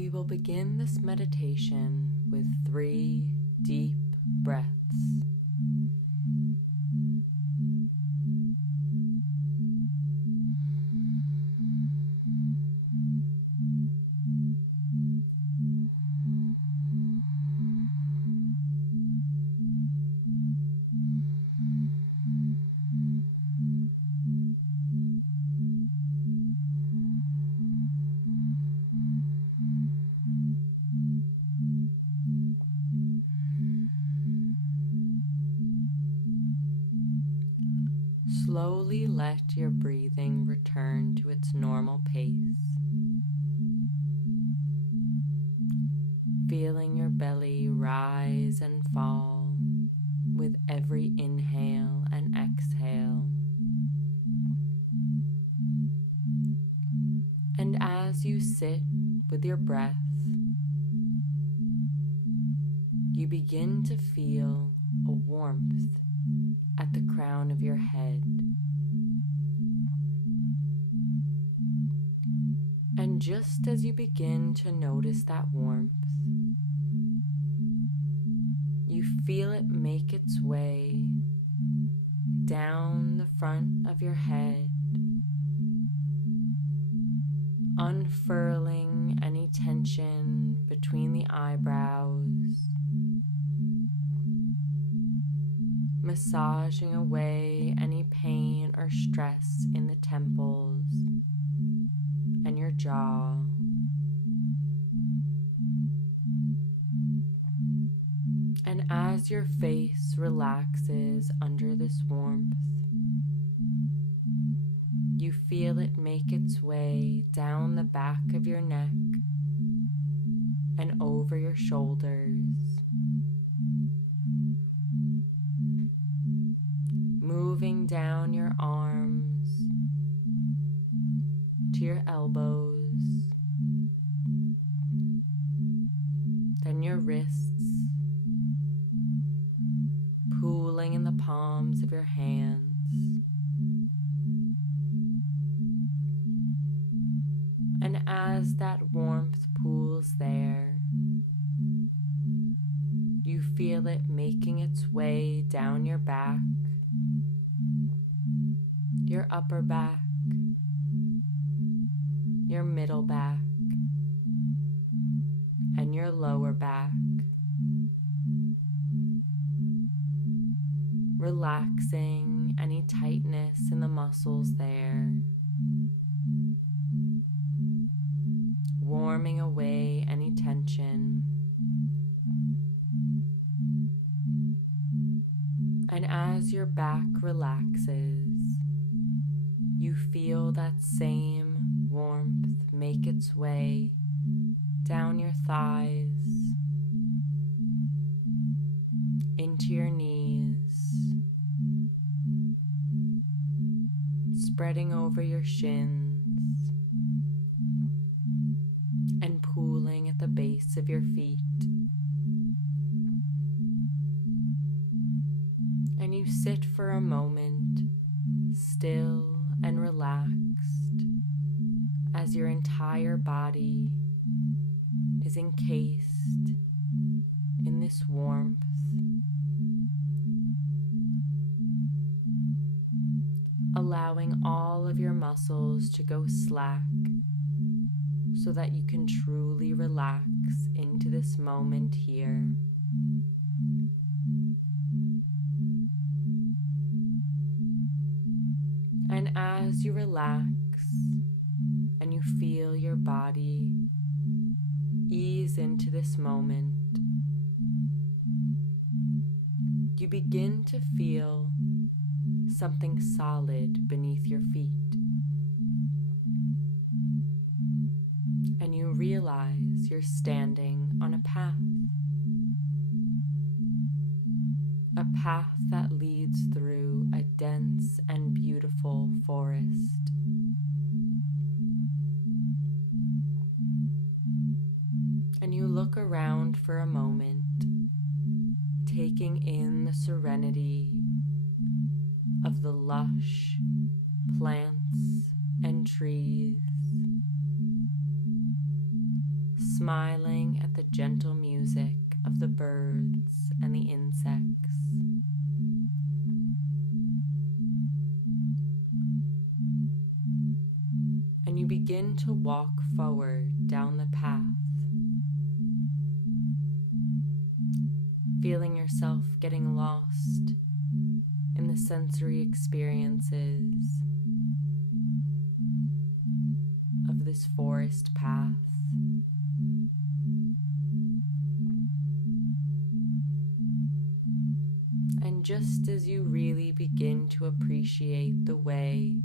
We will begin this meditation with 3 deep breaths. Slowly let your breathing return to its normal pace, feeling your belly rise and fall with every inhale and exhale. And as you sit with your breath, you begin to feel a warmth at the crown of your head. And just as you begin to notice that warmth, you feel it make its way down the front of your head, unfurling any tension between the eyebrows, massaging away any pain or stress in the temples and your jaw. And as your face relaxes under this warmth, you feel it make its way down the back of your neck and over your shoulders, moving down your arms to your elbows, then your wrists, pooling in the palms of your hands. And as that warmth pools there, you feel it making its way down your back, your upper back, your middle back, and your lower back, relaxing any tightness in the muscles there, warming away any tension. And as your back relaxes, you feel that same warmth make its way down your thighs, into your knees, spreading over your shins, and pooling at the base of your feet. And you sit for a moment, still and relaxed, as your entire body is encased in this warmth. Allowing all of your muscles to go slack so that you can truly relax into this moment here. And as you relax and you feel your body ease into this moment, you begin to feel something solid beneath your feet. And you realize you're standing on a path that leads through a dense and beautiful forest. And you look around for a moment, taking in the serenity of the lush plants and trees, smiling at the gentle music of the birds and the insects. And you begin to walk forward down the path, feeling yourself getting lost in the sensory experiences of this forest path. And just as you really begin to appreciate the way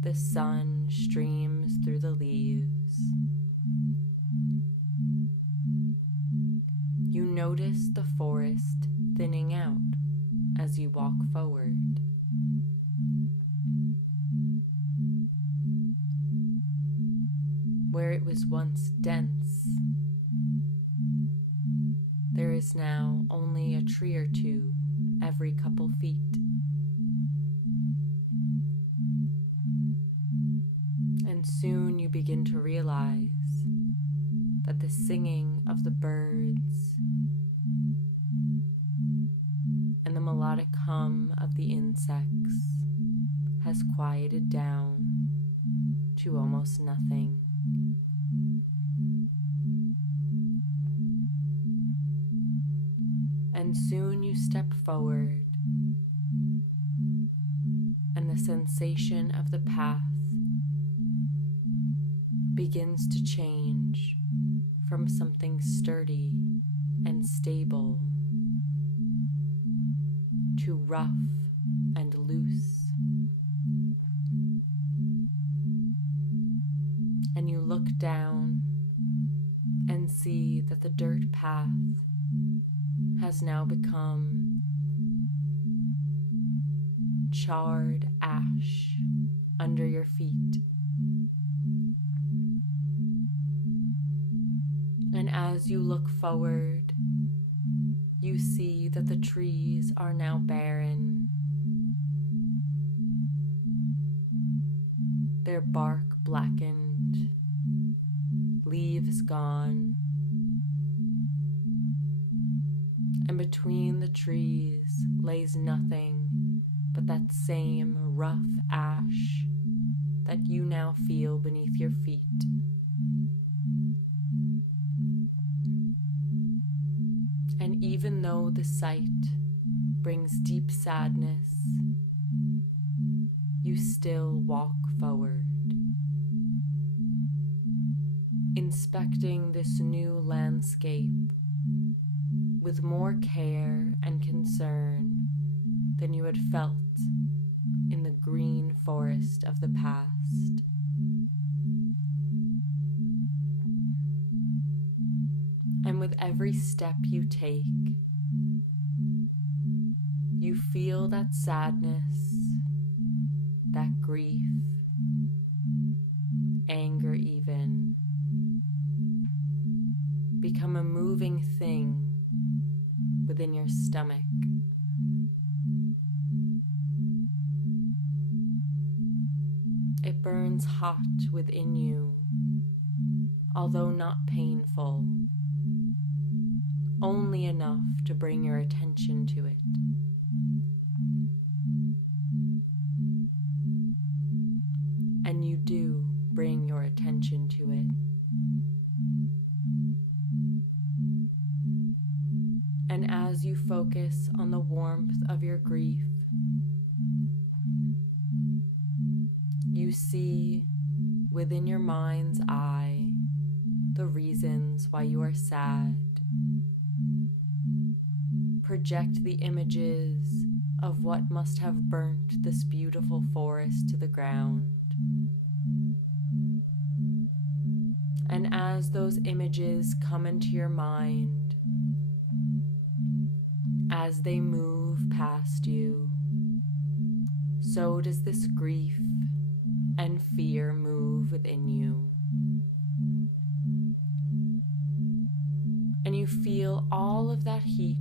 the sun streams through the leaves, you notice the forest thinning out as you walk forward. Where it was once dense, there is now only a tree or two every couple feet. And soon you begin to realize that the singing of the birds and the melodic hum of the insects has quieted down to almost nothing. And soon you step forward, and the sensation of the path begins to change from something sturdy and stable to rough and loose. And you look down and see that the dirt path has now become charred ash under your feet. And as you look forward, you see that the trees are now barren, their bark blackened, leaves gone, and between the trees lays nothing but that same rough ash that you now feel beneath your feet. And even though the sight brings deep sadness, you still walk forward, inspecting this new landscape with more care and concern than you had felt in the green forest of the past. And with every step you take, you feel that sadness, that grief, anger even, become a moving thing within your stomach. It burns hot within you, although not painful, only enough to bring your attention to it. And you do bring your attention to it. And as you focus on the warmth of your grief, you see within your mind's eye the reasons why you are sad. Project the images of what must have burnt this beautiful forest to the ground. And as those images come into your mind, as they move past you, so does this grief and fear move within you. And you feel all of that heat,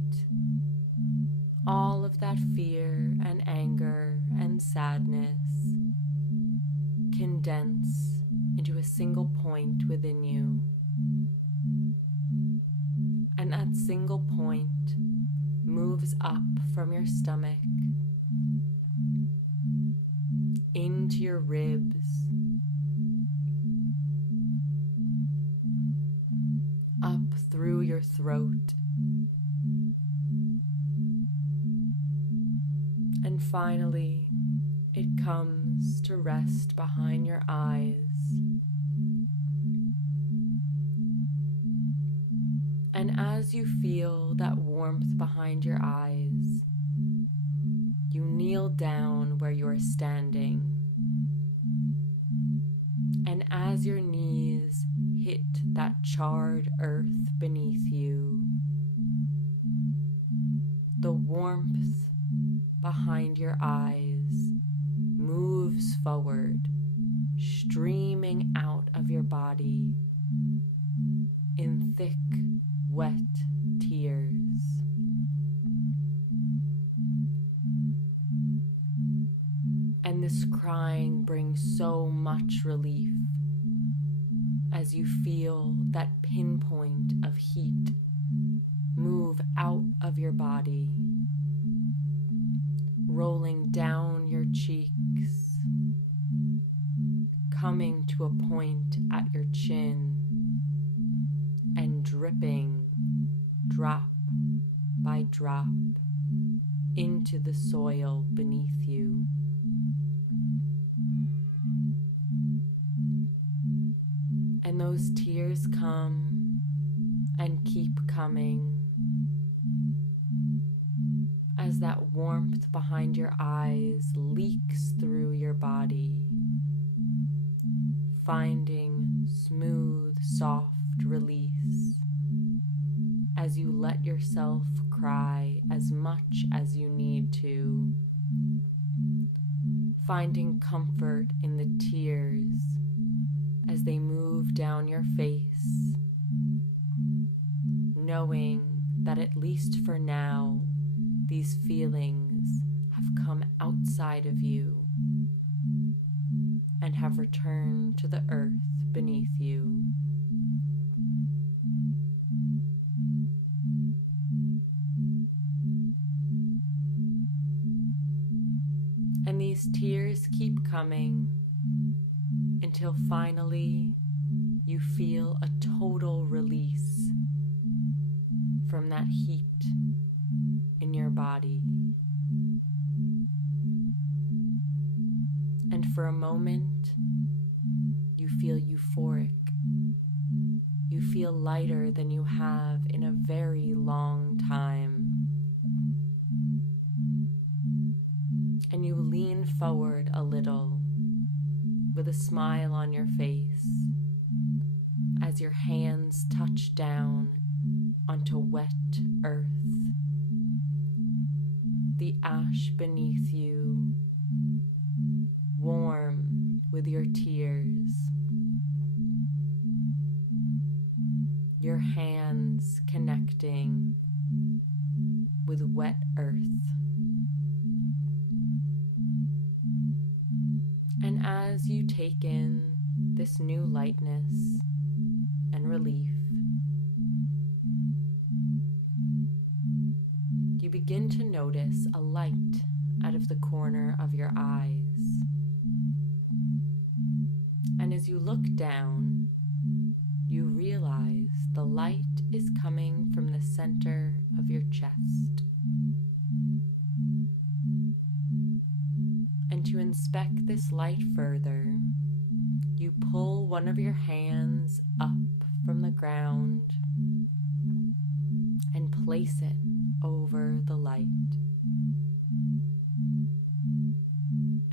all of that fear and anger and sadness condense into a single point within you. from your stomach, into your ribs, up through your throat, and finally it comes to rest behind your eyes. And as you feel that warmth behind your eyes, you kneel down where you are standing. And as your knees hit that charred earth beneath you, the warmth behind your eyes moves forward, streaming out of your body in thick, wet tears. And this crying brings so much relief as you feel that pinpoint of heat move out of your body, rolling down your cheeks, coming to a point at your chin, and dripping drop by drop into the soil beneath you. And those tears come and keep coming as that warmth behind your eyes leaks through your body, finding smooth, soft release as you let yourself cry as much as you need to, finding comfort in the tears as they move down your face, knowing that at least for now, these feelings have come outside of you and have returned to the earth beneath you. And these tears keep coming until finally you feel a total release from that heat in your body. And for a moment, you feel euphoric. You feel lighter than you have in a very long time. And you lean forward a little with a smile on your face as your hands touch down onto wet earth. The ash beneath you, warm with your tears. Your hands connecting with wet earth. And as you take in this new lightness and relief, you begin to notice a light out of the corner of your eyes. And as you look down, you realize the light is coming from the center of your chest. And to inspect this light further, you pull one of your hands up from the ground and place it over the light.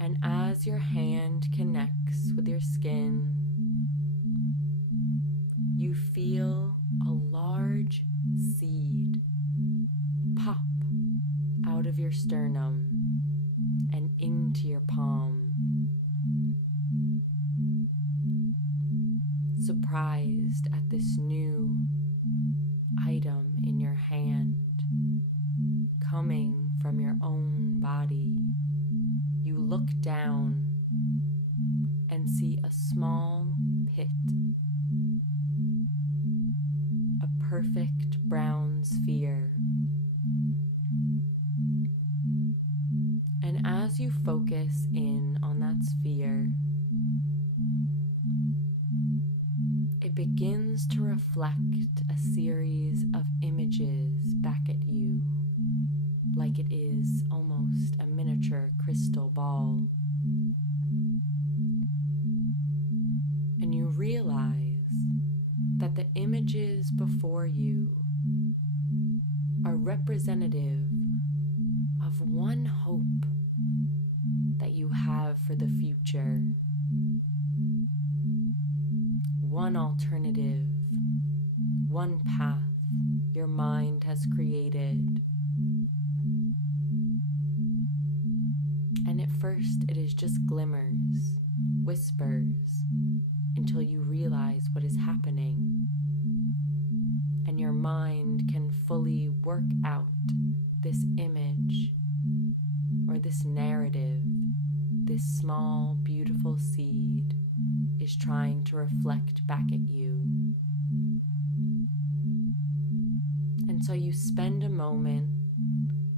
And as your hand connects with your skin, you feel a large seed pop out of your sternum and into your palm. Surprised at this new item in your hand coming from your own body, you look down and see a small pit, a perfect brown sphere. focus in on that sphere, it begins to reflect a series of images back at you, like it is almost a miniature crystal ball. And you realize that the images before you are representative of one hope that you have for the future, one alternative, one path your mind has created. And at first it is just glimmers, whispers, until you realize what is happening, and your mind can fully work out this image or this narrative this small, beautiful seed is trying to reflect back at you. And so you spend a moment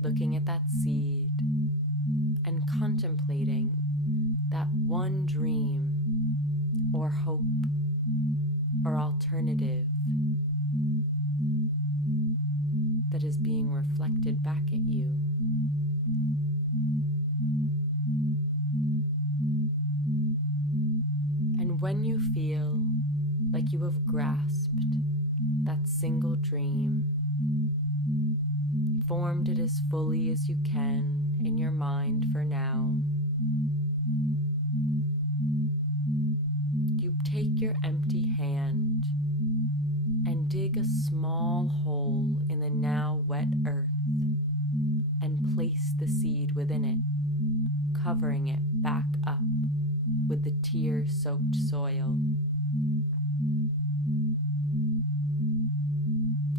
looking at that seed and contemplating that one dream or hope or alternative that is being reflected back at you. And when you feel like you have grasped that single dream, formed it as fully as you can in your mind for now, you take your empty hand and dig a small hole in the now wet earth and place the seed within it, covering it back up with the tear-soaked soil.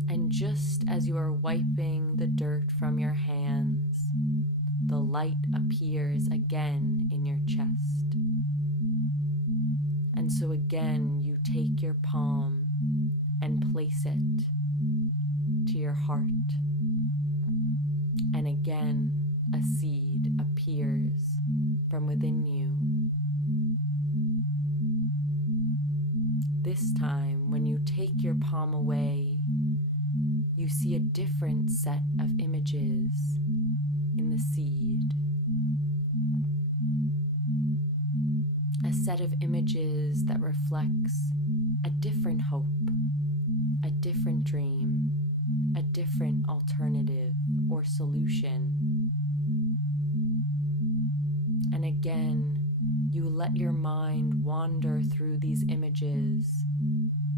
And just as you are wiping the dirt from your hands, the light appears again in your chest. And so again you take your palm and place it to your heart. And again a seed appears from within you. This time, when you take your palm away, you see a different set of images in the seed. A set of images that reflects a different hope, a different dream, a different alternative or solution. And again, you let your mind wander through these images,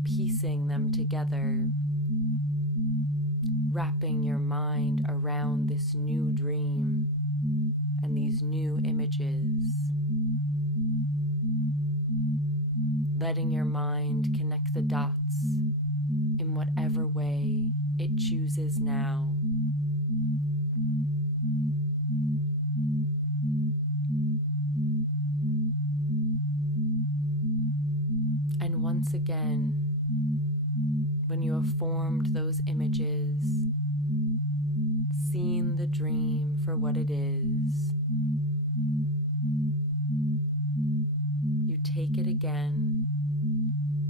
piecing them together, wrapping your mind around this new dream and these new images, letting your mind connect the dots in whatever way it chooses now. And once again, when you have formed those images, seen the dream for what it is, you take it again,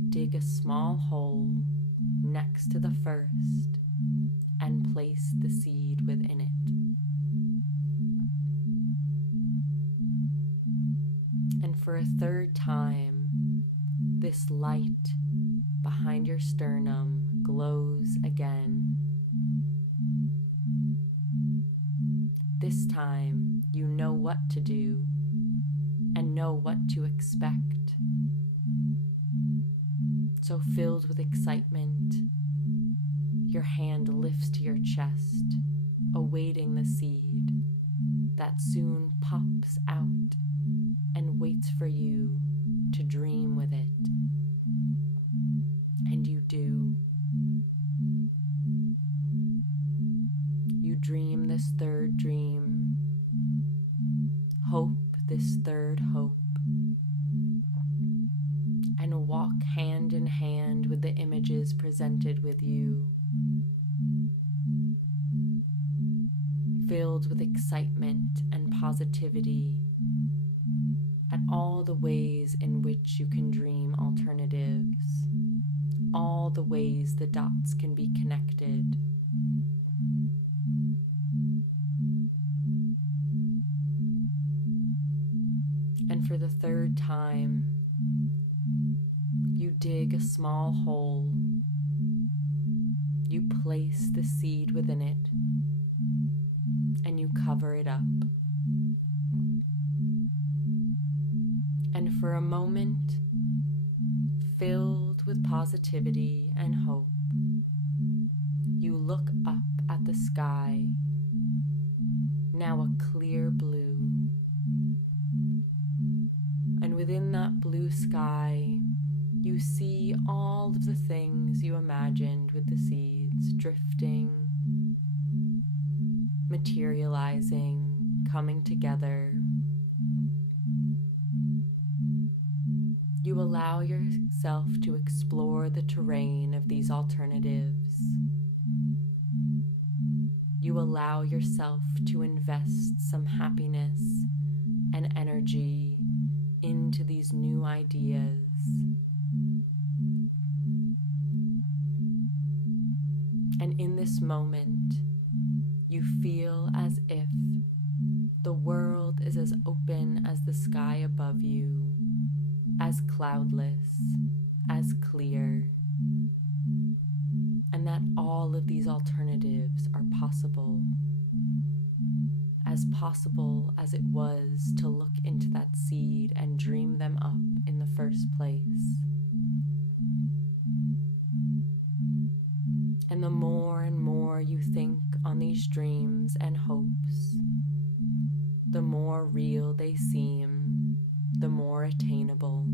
dig a small hole next to the first, and place the seed within it. And for a third time, this light behind your sternum glows again. This time, you know what to do and know what to expect. So filled with excitement, your hand lifts to your chest, awaiting the seed that soon pops out and waits for you to dream with it. And you do. You dream this third dream, hope this third hope, and walk hand in hand with the images presented with you, filled with excitement and positivity, at all the ways in which you can dream alternatives, all the ways the dots can be connected. And for the third time, you dig a small hole. You place the seed within it, and you cover it up. And for a moment, filled with positivity and hope, you look up at the sky, now a clear blue. And within that blue sky, you see all of the things you imagined with the seeds drifting, materializing, coming together. You allow yourself to explore the terrain of these alternatives. You allow yourself to invest some happiness and energy into these new ideas. And in this moment, you feel as if the world is as open as the sky above you, as cloudless, as clear, and that all of these alternatives are possible as it was to look into that seed and dream them up in the first place. And the more and more you think on these dreams and hopes, the more real they seem, the more attainable.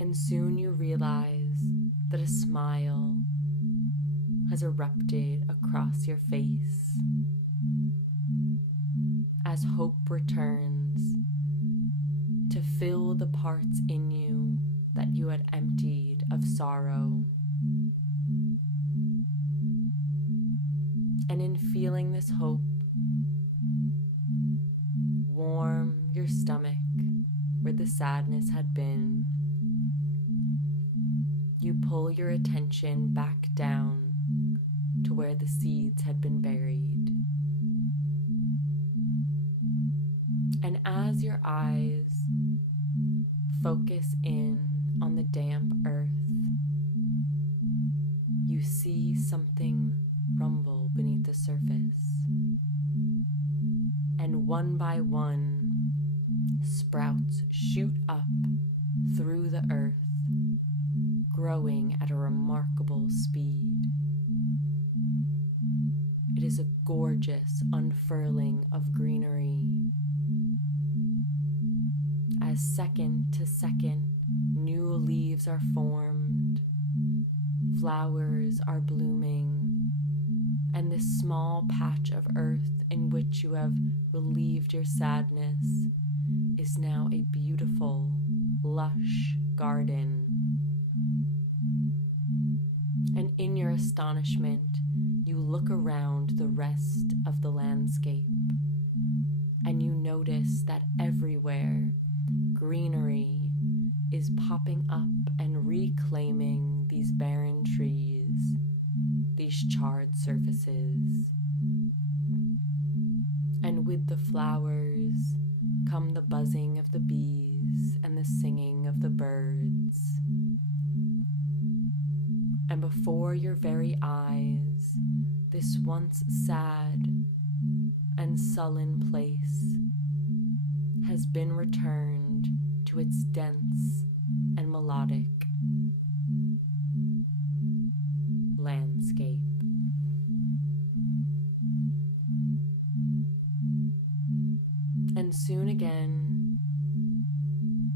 And soon you realize that a smile has erupted across your face as hope returns to fill the parts in you that you had emptied of sorrow. And in feeling this hope warm your stomach where the sadness had been, you pull your attention back down to where the seeds had been buried. And as your eyes focus in on the damp earth, you see something rumble beneath the surface. And one by one, sprouts shoot up through the earth, growing at a remarkable speed. It is a gorgeous unfurling of greenery. As second to second, new leaves are formed, flowers are blooming, and this small patch of earth in which you have relieved your sadness is now a beautiful, lush garden. And in your astonishment, you look around the rest of the landscape, and you notice that everywhere greenery is popping up and reclaiming these barren trees, these charred surfaces. And with the flowers come the buzzing of the bees and the singing of the birds. And before your very eyes, this once sad and sullen place has been returned to its dense and melodic landscape. And soon again,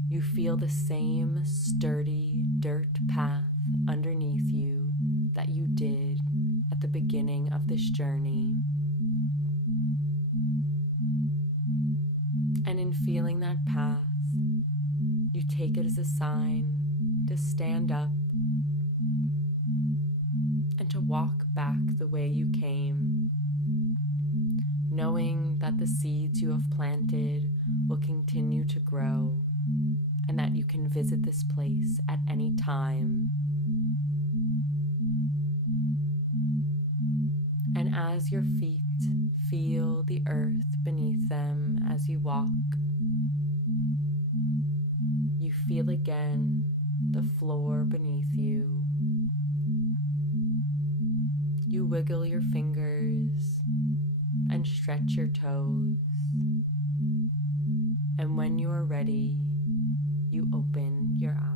you feel the same sturdy dirt path underneath you that you did at the beginning of this journey. And in feeling that path, you take it as a sign to stand up and to walk back the way you came, knowing that the seeds you have planted will continue to grow and that you can visit this place at any time. And as your feet feel the earth beneath them as you walk, you feel again the floor beneath you. You wiggle your fingers and stretch your toes. And when you are ready, you open your eyes.